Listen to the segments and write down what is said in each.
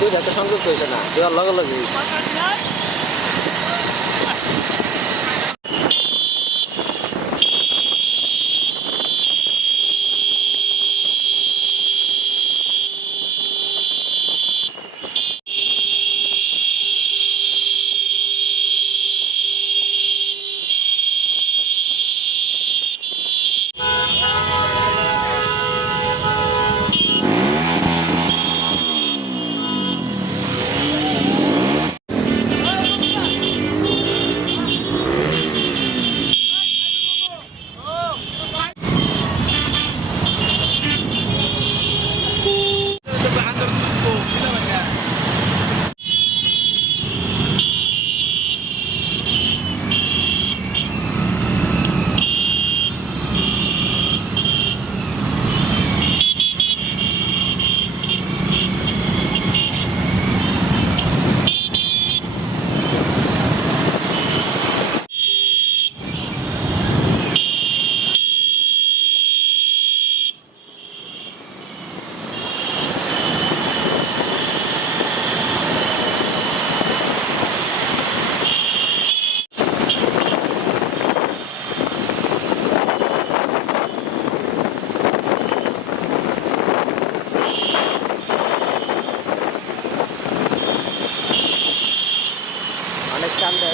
দুইটা তো সংযুক্ত হয়েছে না, দেওয়ার লগে লগে অনেক সামনে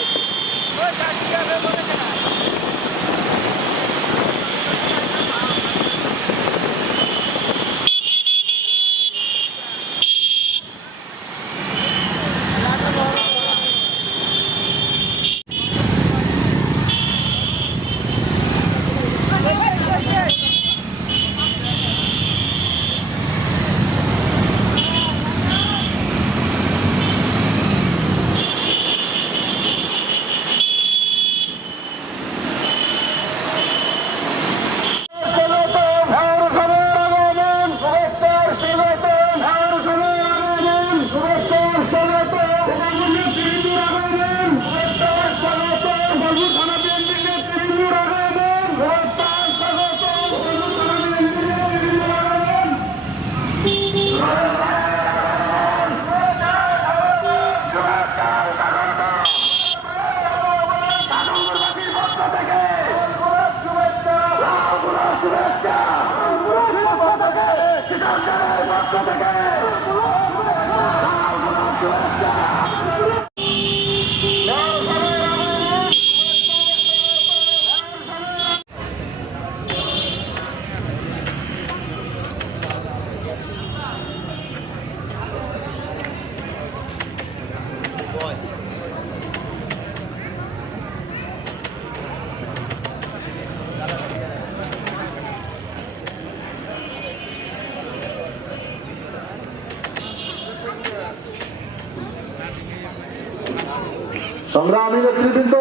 সংগ্রামী নেতৃবৃন্দ,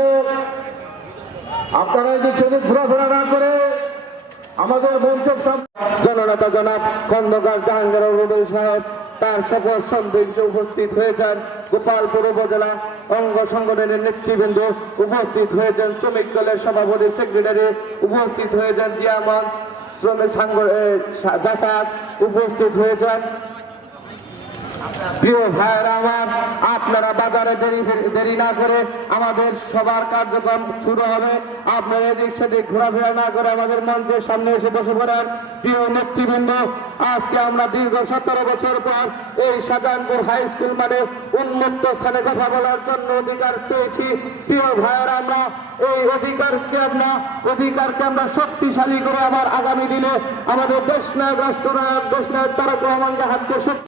আপনারা এই যে ছেলে ঘোরাফেরা না করে আমাদের মঞ্চের জননেতা জনাব খন্দকার জাহাঙ্গীর রুবেল সাহেব তার সকল সন্দেহে উপস্থিত হয়েছেন। গোপালপুর উপজেলা অঙ্গ সংগঠনের নেতৃবৃন্দ উপস্থিত হয়েছেন। শ্রমিক দলের সভাপতি সেক্রেটারি উপস্থিত হয়েছেন। জিয়া মঞ্চ শ্রমিক সংঘ উপস্থিত হয়েছেন। প্রিয় ভাইয়েরা আমার, আপনারা বাজারে দেরি না করে আমাদের সবার কার্যক্রম শুরু হবে। আপনারা এদিক সেদিক ঘোরাফেরা না করে আমাদের মঞ্চের সামনে এসে বসে পড়েন। প্রিয় নেতৃবৃন্দ, আজকে আমরা দীর্ঘ 17 বছর পর এই শাহজাহানপুর হাই স্কুল মানে উন্মুক্ত স্থানে কথা বলার জন্য অধিকার পেয়েছি। প্রিয় ভাইয়েরা, আমরা এই অধিকারকে আমরা শক্তিশালী করে আবার আগামী দিনে আমাদের দেশ নায়ক রাষ্ট্রনায়ক দেশ নায়ক তারেক রহমানকে হাতকে